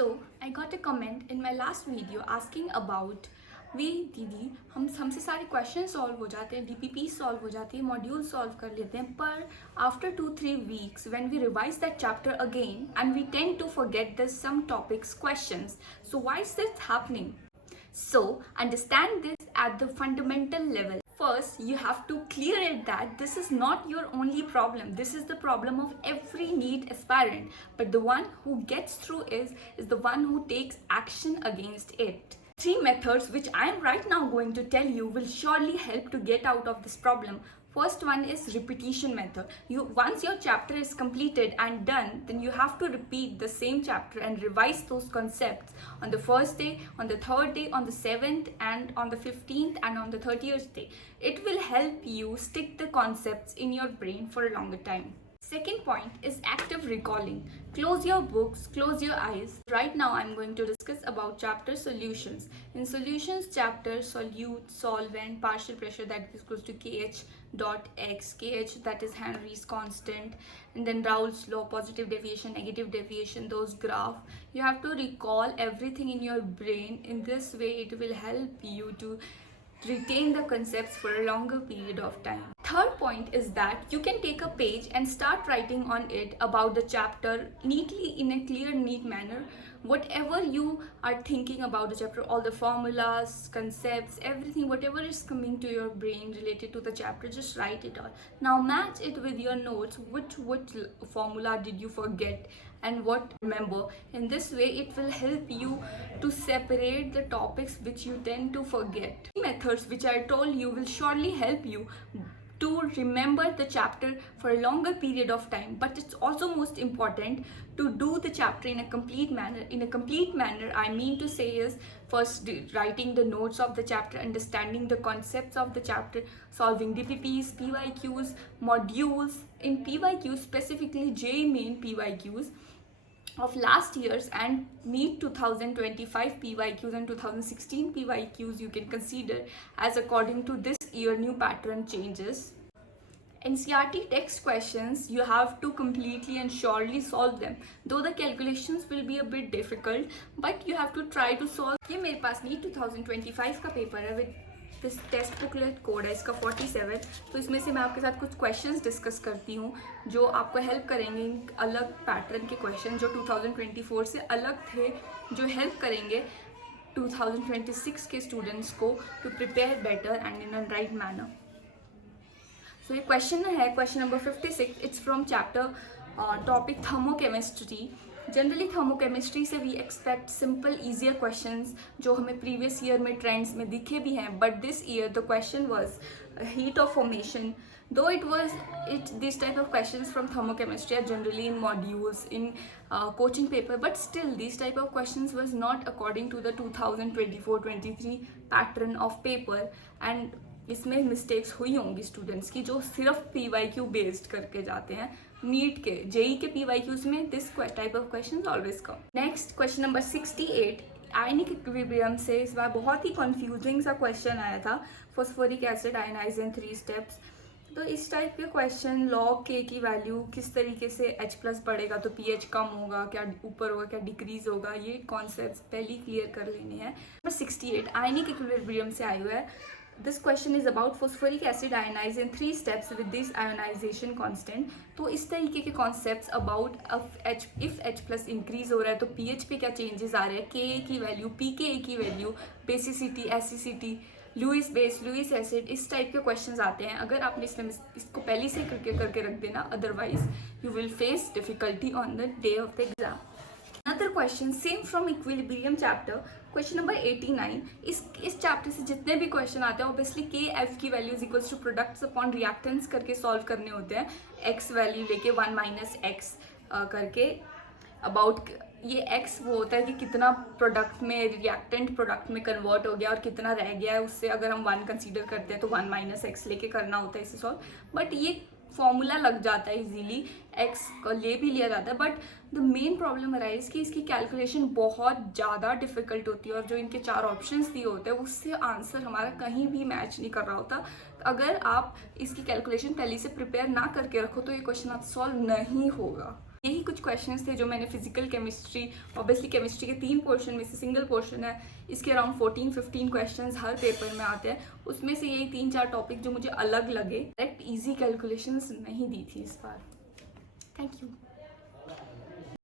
So I got a comment in my last video asking about वे दीदी हमसे सारे question solve हो जाते हैं, डीपीपी सॉल्व हो जाती है, मॉड्यूल सॉल्व कर लेते हैं, पर after 2-3 weeks when we revise that chapter again and we tend to forget the some topics questions. So why is this happening? So understand this at the fundamental level. First, you have to clear it that this is not your only problem. This is the problem of every NEET aspirant. But the one who gets through is the one who takes action against it. 3 methods which I am right now going to tell you will surely help to get out of this problem. First one is repetition method. Once your chapter is completed and done, then you have to repeat the same chapter and revise those concepts on the first day, on the third day, on the 7th, and on the 15th, and on the 30th day. It will help you stick the concepts in your brain for a longer time. Second point is active recalling. Close your books, close your eyes. Right now I'm going to discuss about chapter solutions. In solutions chapter, solute, solvent, partial pressure, that is equals to kh dot x, kh that is Henry's constant, and then Raoult's law, positive deviation, negative deviation, those graph. You have to recall everything in your brain. In this way it will help you to retain the concepts for a longer period of time. Third point is that you can take a page and start writing on it about the chapter neatly in a clear, neat manner. Whatever you are thinking about the chapter, all the formulas, concepts, everything, whatever is coming to your brain related to the chapter, just write it all. Now match it with your notes. Which formula did you forget and what remember? In this way it will help you to separate the topics which you tend to forget. Methods which I told you will surely help you to remember the chapter for a longer period of time, but it's also most important to do the chapter in a complete manner. In a complete manner, I mean to say is first writing the notes of the chapter, understanding the concepts of the chapter, solving DPPs, PYQs, modules. In PYQs, specifically JEE Main PYQs of last year's and NEET 2025 PYQs and 2016 PYQs you can consider as according to this year new pattern changes. NCERT text questions, you have to completely and surely solve them, though the calculations will be a bit difficult, but you have to try to solve. ये मेरे पास NEET 2025 का paper है with this test booklet code है इसका 47. तो इसमें से मैं आपके साथ कुछ क्वेश्चंस डिस्कस करती हूँ जो आपको हेल्प करेंगे. अलग पैटर्न के क्वेश्चन जो 2024 से अलग थे, जो हेल्प करेंगे 2026 के स्टूडेंट्स को to prepare better and in a right manner. So ये क्वेश्चन है question number 56. It's from chapter topic thermochemistry. Generally thermochemistry से we expect simple easier questions जो हमें प्रीवियस ईयर में ट्रेंड्स में दिखे भी हैं, but this year the question was heat of formation. Though this type of questions from thermochemistry are generally in modules, in coaching paper, but still these type of questions was not according to the 2024-23 pattern of paper, and इसमें mistakes हुई होंगी students की जो सिर्फ PYQ based करके जाते हैं. NEET के जेई के PYQs में this type of question always come. Next question number 68. Ionic equilibrium से इस बार बहुत ही कंफ्यूजिंग सा क्वेश्चन आया था. फॉस्फोरिक एसिड आयनाइज इन 3 स्टेप्स. तो इस टाइप के क्वेश्चन लॉग के की वैल्यू किस तरीके से H+ बढ़ेगा तो pH कम होगा, क्या ऊपर होगा, क्या डिक्रीज होगा, ये कॉन्सेप्ट पहले क्लियर कर लेने हैं. नंबर 68 आयनिक इक्विलिब्रियम से आया हुआ है. This question is about phosphoric acid ionized in 3 steps with this ionization constant. तो इस तरीके के concepts about if H+ increase हो रहा है तो pH पे क्या changes आ रहे हैं, Ka की वैल्यू, pKa की value, basicity, acidity, Lewis base, Lewis acid, इस टाइप के क्वेश्चंस आते हैं. अगर आपने इसको पहले से करके रख देना, otherwise you will face difficulty on the day of the exam. Another question same from equilibrium chapter, question number 89. इस चैप्टर से जितने भी क्वेश्चन आते हैं ऑब्वियसली KF की value is equals to products upon reactants करके सॉल्व करने होते हैं. x वैल्यू लेके 1 - x करके अबाउट ये x वो होता है कि कितना प्रोडक्ट में रिएक्टेंट प्रोडक्ट में कन्वर्ट हो गया और कितना रह गया है. उससे अगर हम 1 कंसीडर करते हैं तो 1 - x लेके करना होता है इसे सॉल्व. बट ये फॉर्मूला लग जाता है इजीली, x को ले भी लिया जाता है, but the main problem arise कि इसकी कैलकुलेशन बहुत ज़्यादा डिफिकल्ट होती है और जो इनके 4 ऑप्शंस दिए होते हैं उससे आंसर हमारा कहीं भी मैच नहीं कर रहा होता. अगर आप इसकी कैलकुलेशन पहले से प्रिपेयर ना करके रखो तो ये क्वेश्चन आप सॉल्व नहीं होगा. यही कुछ क्वेश्चंस थे जो मैंने फिजिकल केमिस्ट्री, ऑब्वियसली केमिस्ट्री के 3 पोर्शन में से सिंगल पोर्शन है, इसके अराउंड 14-15 क्वेश्चंस हर पेपर में आते हैं, उसमें से यही 3-4 टॉपिक जो मुझे अलग लगे। डायरेक्ट ईजी कैलकुलेशंस नहीं दी थी इस बार। Thank you.